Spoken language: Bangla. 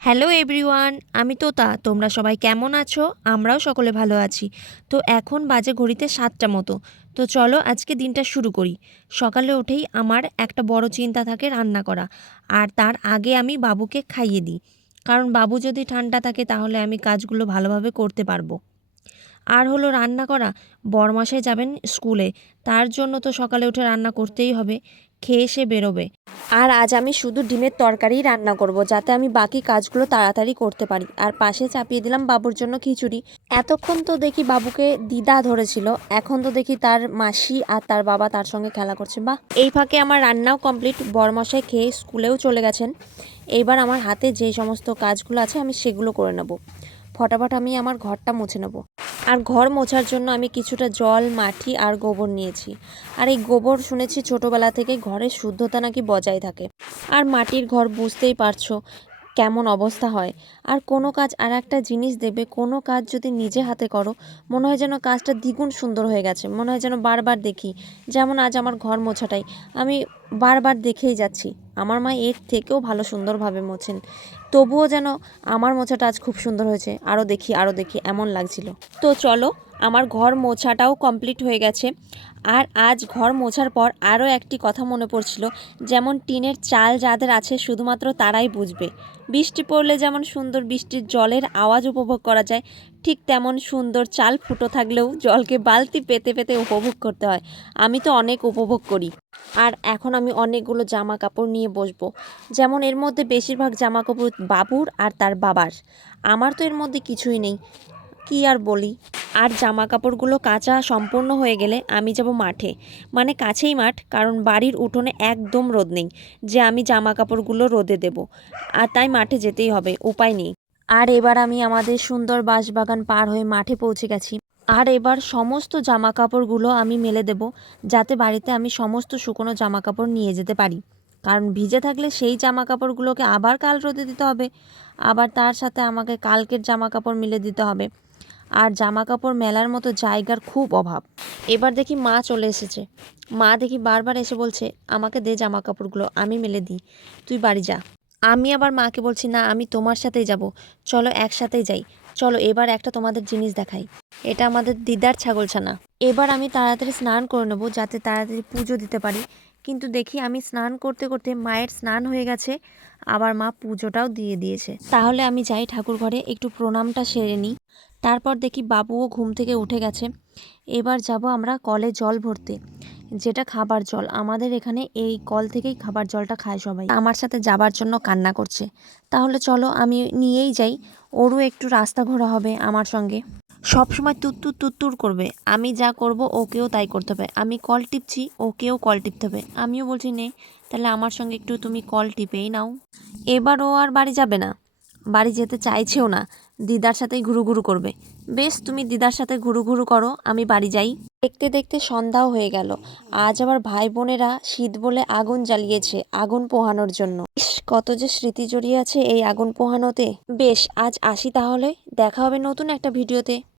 হ্যালো এভরিওয়ান, আমি তোতা। তোমরা সবাই কেমন আছো? আমরাও সকলে ভালো আছি। তো এখন বাজে ঘড়িতে সাতটা মতো। তো চলো আজকে দিনটা শুরু করি। সকালে উঠেই আমার একটা বড় চিন্তা থাকে রান্না করা। আর তার আগে আমি বাবুকে খাইয়ে দিই। কারণ বাবু যদি ঠান্ডা থাকে তাহলে আমি কাজগুলো ভালোভাবে করতে পারব। আর হলো রান্না করা। বরমাসায় যাবেন স্কুলে। তার জন্য তো সকালে উঠে রান্না করতেই হবে। খেয়ে সে বেরোবে। আর আজ আমি শুধু ডিমের তরকারি রান্না করব, যাতে আমি বাকি কাজগুলো তাড়াতাড়ি করতে পারি। আর পাশে চাপিয়ে দিলাম বাবুর জন্য খিচুড়ি। এতক্ষণ তো দেখি বাবুকে দিদা ধরেছিল, এখন তো দেখি তার মাসি আর তার বাবা তার সঙ্গে খেলা করছে। বা এই ফাঁকে আমার রান্নাও কমপ্লিট, বরমশাই খেয়ে স্কুলেও চলে গেছেন। এইবার আমার হাতে যে সমস্ত কাজগুলো আছে আমি সেগুলো করে নেব। ফটাফট আমি আমার ঘরটা মুছে নেব। আর ঘর মোছার জন্য আমি কিছুটা জল, মাটি আর গোবর নিয়েছি। আর এই গোবর শুনেছি ছোটোবেলা থেকে ঘরের শুদ্ধতা নাকি বজায় থাকে। আর মাটির ঘর বুঝতেই পারছ কেমন অবস্থা হয়। আর কোনো কাজ আর একটা জিনিস দেবে, কোনো কাজ যদি নিজে হাতে করো, মনে হয় যেন কাজটা দ্বিগুণ সুন্দর হয়ে গেছে। মনে হয় যেন বারবার দেখি, যেমন আজ আমার ঘর মোছাটাই। আমি বারবার দেখেই যাচ্ছি, আমার মা এর থেকেও ভালো সুন্দরভাবে মোছেন। তবুও যেন আমার মোছাটা আজ খুব সুন্দর হয়েছে আরও দেখি আরও দেখি, এমন লাগছিল। তো চলো আমার ঘর মোছাটাও কমপ্লিট হয়ে গেছে। আর আজ ঘর মোছার পর আরও একটি কথা মনে পড়ছিল, যেমন টিনের চাল যাদের আছে শুধুমাত্র তারাই বুঝবে। বৃষ্টি পড়লে যেমন সুন্দর বৃষ্টির জলের আওয়াজ উপভোগ করা যায়, ঠিক তেমন সুন্দর চাল ফুটো থাকলেও জলকে বালতি পেতে পেতে উপভোগ করতে হয়। আমি তো অনেক উপভোগ করি। আর এখন আমি অনেকগুলো জামা কাপড় নিয়ে বসবো। যেমন এর মধ্যে বেশিরভাগ জামা কাপড় বাবুর আর তার বাবার। আমার তো এর মধ্যে কিছুই নেই। কি আর বলি? আর জামা কাপড়গুলো কাঁচা সম্পূর্ণ হয়ে গেলে আমি যাব মাঠে। মানে কাছেই মাঠ, কারণ বাড়ির উঠোনে একদম রোদ নেই। যে আমি জামা কাপড়গুলো রোদে দেব। আর তাই মাঠে যেতেই হবে, উপায় নেই। আর এবার আমি আমাদের সুন্দর বাঁশবাগান পার হয়ে মাঠে পৌঁছে গেছি। আর এবার সমস্ত জামা কাপড়গুলো আমি মেলে দেব, যাতে বাড়িতে আমি সমস্ত শুকনো জামা কাপড় নিয়ে যেতে পারি। কারণ ভিজে থাকলে সেই জামা কাপড়গুলোকে আবার কাল রোদে দিতে হবে। আবার তার সাথে আমাকে কালকের জামা কাপড় মিলে দিতে হবে। আর জামা কাপড় মেলার মতো জায়গার খুব অভাব। এবার দেখি মা চলে এসেছে। মা দেখি বারবার এসে বলছে, আমাকে দে জামা কাপড়গুলো আমি মেলে দিই। তুই বাড়ি যা। আমি আবার মাকে বলছি, না, আমি তোমার সাথেই যাব। চলো একসাথেই যাই। চলো, এবার একটা তোমাদের জিনিস দেখাই। এটা আমাদের দিদার ছাগলছানা। এবার আমি তাড়াতাড়ি স্নান করে নেব, যাতে তাড়াতাড়ি পুজো দিতে পারি। কিন্তু দেখি আমি স্নান করতে করতে মায়ের স্নান হয়ে গেছে, আবার মা পুজোটাও দিয়ে দিয়েছে। তাহলে আমি যাই ঠাকুর ঘরে একটু প্রণামটা সেরে নিই। তারপর দেখি বাবুও ঘুম থেকে উঠে গেছে। এবার যাব আমরা কলে জল ভরতে, যেটা খাবার জল। আমাদের এখানে এই কল থেকেই খাবার জলটা খায় সবাই। আমার সাথে যাবার জন্য কান্না করছে। তাহলে চলো আমি নিয়েই যাই। ওরও একটু রাস্তা ঘোরা হবে আমার সঙ্গে। সব সময় তুত্তুর তুত্তুর করবে। আমি যা করব ওকেও তাই করতে হবে। আমি কল টিপছি, ওকেও কল টিপতে হবে। আমিও বলছি, নে, তাহলে আমার সঙ্গে একটু তুমি কল টিপেই নাও। এবার ও আর বাড়ি যাবে না। বাড়ি যেতে চাইছেও না। দিদার সাথে ঘুরু ঘুরু করবে। বেশ, তুমি দিদার সাথে ঘুরু ঘুরু করো, আমি বাড়ি যাই। দেখতে দেখতে সন্ধ্যাও হয়ে গেল। আজ আবার ভাই বোনেরা শীত বলে আগুন জ্বালিয়েছে, আগুন পোহানোর জন্য। ইস, কত যে স্মৃতি জড়িয়ে আছে এই আগুন পোহানোতে। বেশ, আজ আসি তাহলে, দেখা হবে নতুন একটা ভিডিওতে।